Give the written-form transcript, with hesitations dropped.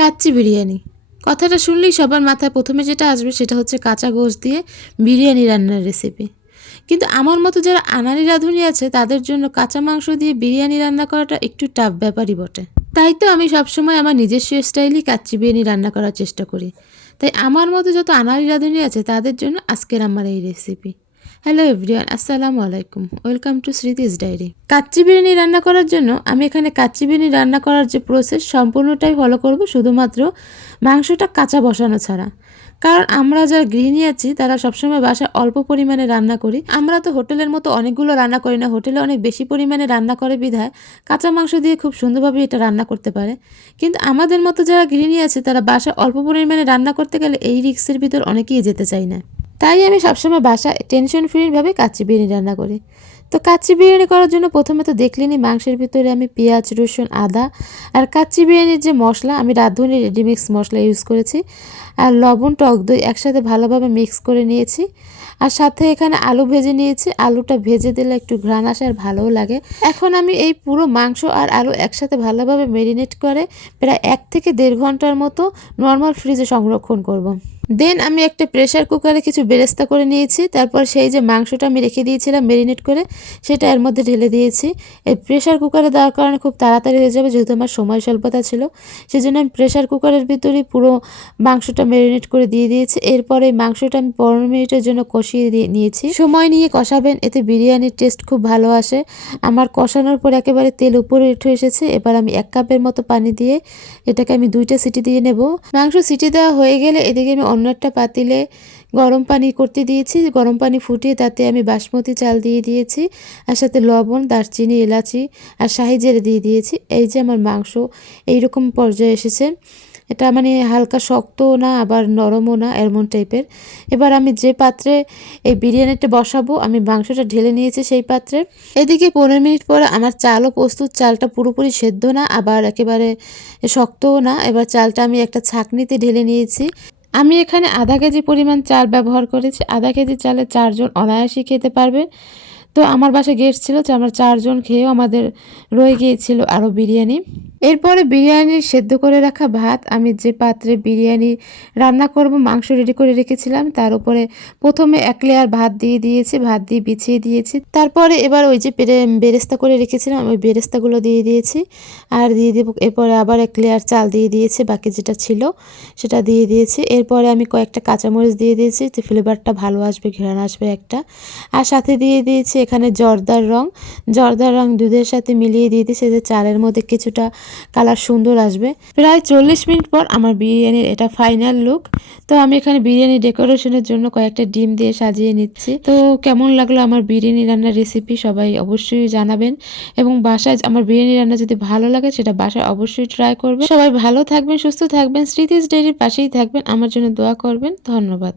কাচ্চি বিরিয়ানি কথাটা শুনলেই সবার মাথায় প্রথমে যেটা আসবে সেটা হচ্ছে কাঁচা গোশত দিয়ে বিরিয়ানি রান্নার রেসিপি। কিন্তু আমার মতো যারা আনাড়ি রাঁধুনি আছে তাদের জন্য কাঁচা মাংস দিয়ে বিরিয়ানি রান্না করাটা একটু টাফ ব্যাপারই বটে। তাই তো আমি সবসময় আমার নিজস্ব স্টাইলেই কাচ্চি বিরিয়ানি রান্না করার চেষ্টা করি। তাই আমার মতো যত আনাড়ি রাঁধুনি আছে তাদের জন্য আজকের আমার এই রেসিপি। হ্যালো এভরিওয়ান, আসসালামু আলাইকুম, welcome to Smriti's diary. Kacchi biryani রান্না করার জন্য আমি এখানে কাচ্চি বিরিয়ানি রান্না করার যে প্রসেস সম্পূর্ণটাই ফলো করব, শুধুমাত্র মাংসটা কাঁচা বসানো ছাড়া। কারণ আমরা যারা গৃহিণী আছি তারা সবসময় বাসায় অল্প পরিমাণে রান্না করি। আমরা তো হোটেলের মতো অনেকগুলো রান্না করি না, হোটেলে অনেক বেশি পরিমাণে রান্না করে বিধায় কাঁচা মাংস দিয়ে খুব সুন্দরভাবে এটা রান্না করতে পারে। কিন্তু আমাদের মতো যারা গৃহিণী আছে তারা বাসায় অল্প পরিমাণে রান্না করতে গেলে এই রিস্কের ভিতর অনেকেই যেতে চায় না। তাই আমি সবসময় বাসায় টেনশন ফ্রিভাবে কাচ্চি বিরিয়ানি রান্না করি। তো কাচ্চি বিরিয়ানি করার জন্য প্রথমে তো দেখলেনি মাংসের ভিতরে আমি পেঁয়াজ, রসুন, আদা আর কাচ্চি বিরিয়ানির যে মশলা আমি রাঁধুনি রেডিমিক্স মশলা ইউজ করেছি, আর লবণ, টক দই একসাথে ভালোভাবে মিক্স করে নিয়েছি। আর সাথে এখানে আলু ভেজে নিয়েছি, আলুটা ভেজে দিলে একটু ঘ্রাণ আসে আর ভালোও লাগে। এখন আমি এই পুরো মাংস আর আলু একসাথে ভালোভাবে ম্যারিনেট করে প্রায় 1 থেকে 1.5 ঘন্টার মতো নর্মাল ফ্রিজে সংরক্ষণ করব। দেন আমি একটা প্রেসার কুকারে কিছু বেরেস্তা করে নিয়েছি। তারপর সেই যে মাংসটা আমি রেখে দিয়েছিলাম ম্যারিনেট করে সেটা এর মধ্যে ঢেলে দিয়েছি। এই প্রেসার কুকারে দেওয়ার কারণে খুব তাড়াতাড়ি হয়ে যাবে, যেহেতু আমার সময় স্বল্পতা ছিল। সেজন্য আমি প্রেসার কুকারের ভিতরেই পুরো মাংসটা ম্যারিনেট করে দিয়ে দিয়েছি। এরপরে মাংসটা আমি 15 মিনিটের জন্য কষিয়ে নিয়েছি। সময় নিয়ে কষাবেন, এতে বিরিয়ানির টেস্ট খুব ভালো আসে। আমার কষানোর পর একেবারে তেল উপরে উঠে এসেছে। এবার আমি 1 কাপের মতো পানি দিয়ে এটাকে আমি 2টা সিটি দিয়ে নেব। মাংস সিটি দেওয়া হয়ে গেলে এদিকে আমি অন্য একটা পাতিলে গরম পানি করতে দিয়েছি। গরম পানি ফুটিয়ে তাতে আমি বাসমতি চাল দিয়ে দিয়েছি, আর সাথে লবণ, দারচিনি, এলাচি আর শাহি জিরে দিয়ে দিয়েছি। এই যে আমার মাংস এইরকম পর্যায়ে এসেছে। এটা মানে হালকা শক্তও না আবার নরমও না, এমন টাইপের। এবার আমি যে পাত্রে এই বিরিয়ানিটা বসাবো আমি মাংসটা ঢেলে নিয়েছি সেই পাত্রে। এদিকে 15 মিনিট পরে আমার চালও প্রস্তুত। চালটা পুরোপুরি সেদ্ধ না আবার একেবারে শক্তও না। এবার চালটা আমি একটা ছাঁকনিতে ঢেলে নিয়েছি। আমি এখানে আধা কেজি পরিমাণ চাল ব্যবহার করেছি। আধা কেজি চালে 4 জন অনায়াসই খেতে পারবে। তো আমার বাসায় গেস্ট ছিল, যে আমরা 4 জন খেয়েও আমাদের রয়ে গিয়েছিল আরও বিরিয়ানি। এরপরে বিরিয়ানির সেদ্ধ করে রাখা ভাত আমি যে পাত্রে বিরিয়ানি রান্না করব মাংস রেডি করে রেখেছিলাম তার উপরে প্রথমে 1 লেয়ার ভাত দিয়ে দিয়েছি, ভাত দিয়ে বিছিয়ে দিয়েছি। তারপরে এবার ওই যে বেরেস্তা করে রেখেছিলাম ওই বেরেস্তাগুলো দিয়ে দিয়েছি আর দিয়ে দেব। এরপরে আবার 1 লেয়ার চাল দিয়ে দিয়েছি, বাকি যেটা ছিল সেটা দিয়ে দিয়েছি। এরপরে আমি কয়েকটা কাঁচামরিচ দিয়ে দিয়েছি, যে ফ্লেভারটা ভালো আসবে, ঘ্রাণ আসবে একটা। আর সাথে দিয়ে দিয়েছি এখানে জর্দার রং দুধের সাথে মিলিয়ে দিয়ে দিয়েছি, যে চালের মধ্যে কিছুটা কালার সুন্দর আসবে। প্রায় 40 মিনিট পর আমার বিরিয়ানির এটা ফাইনাল লুক। তো আমি এখানে বিরিয়ানি ডেকোরেশনের জন্য কয়েকটা ডিম দিয়ে সাজিয়ে নিচ্ছি। তো কেমন লাগলো আমার বিরিয়ানি রান্নার রেসিপি সবাই অবশ্যই জানাবেন, এবং বাসায় আমার বিরিয়ানি রান্না যদি ভালো লাগে সেটা বাসায় অবশ্যই ট্রাই করবেন। সবাই ভালো থাকবেন, সুস্থ থাকবেন, স্মৃতিস ডায়েরির পাশেই থাকবেন, আমার জন্য দোয়া করবেন। ধন্যবাদ।